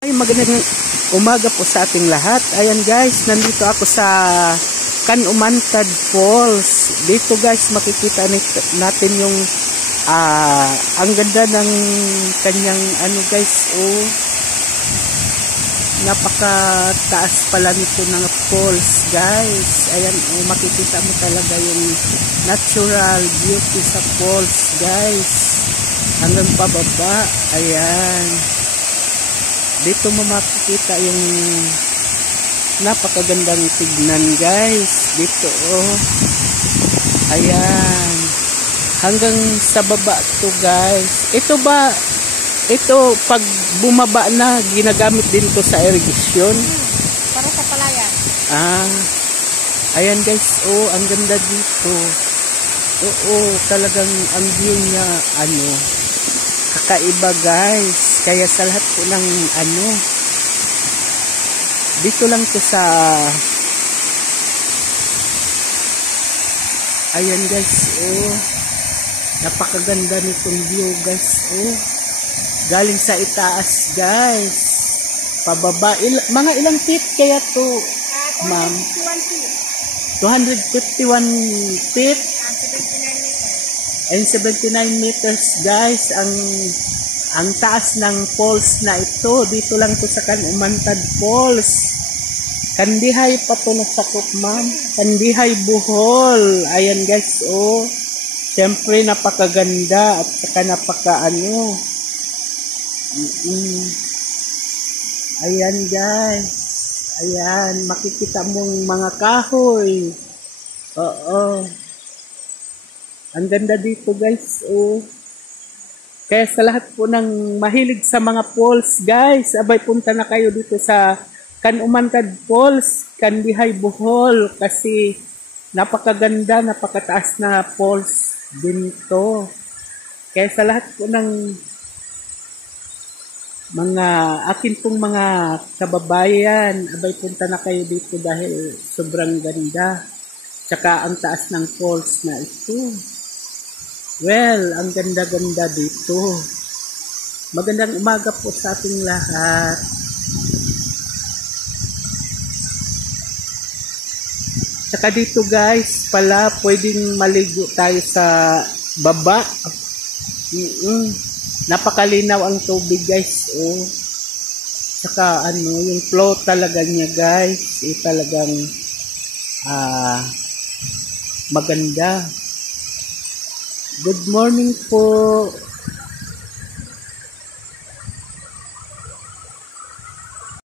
Ay, magandang umaga po sa ating lahat. Ayan guys, nandito ako sa Canumantad Falls. Dito guys, makikita natin yung ang ganda ng kanyang guys, napakataas pala nito ng falls guys. Ayan, makikita mo talaga yung natural beauty sa falls guys. Hanggang pababa, ayan. Dito mo makikita yung napakagandang tignan guys. Dito ayan. Hanggang sa baba to guys. Ito pag bumaba na, ginagamit din to sa irrigation. Para sa palayan. Ayan guys, ang ganda dito. Talagang ang view niya, kakaiba guys. Kaya sa lahat po ng dito lang to sa ayan guys, napakaganda nitong view guys. Galing sa itaas guys, pababa, mga ilang feet kaya to ma'am? 251 feet and 79 meters guys ang taas ng falls na ito. Dito lang to sa Canumantad Falls. Kandihay pa to nasakop ma'am. Kandihay Bohol. Ayan guys, syempre napakaganda at saka ayan guys. Ayan, makikita mong mga kahoy. Ang ganda dito guys, Kaya sa lahat po ng mahilig sa mga falls guys, abay punta na kayo dito sa Canumantad Falls, Kandihay Bohol, kasi napakaganda, napakataas na falls din ito. Kaya sa lahat po ng mga akin pong mga kababayan, abay punta na kayo dito dahil sobrang ganda. Tsaka ang taas ng falls na ito. Well, ang ganda-ganda dito. Magandang umaga po sa ating lahat. Saka dito guys, pala pwedeng maligo tayo sa baba. Napakalinaw ang tubig guys. Saka yung flow talaga niya guys, talagang maganda. Good morning po.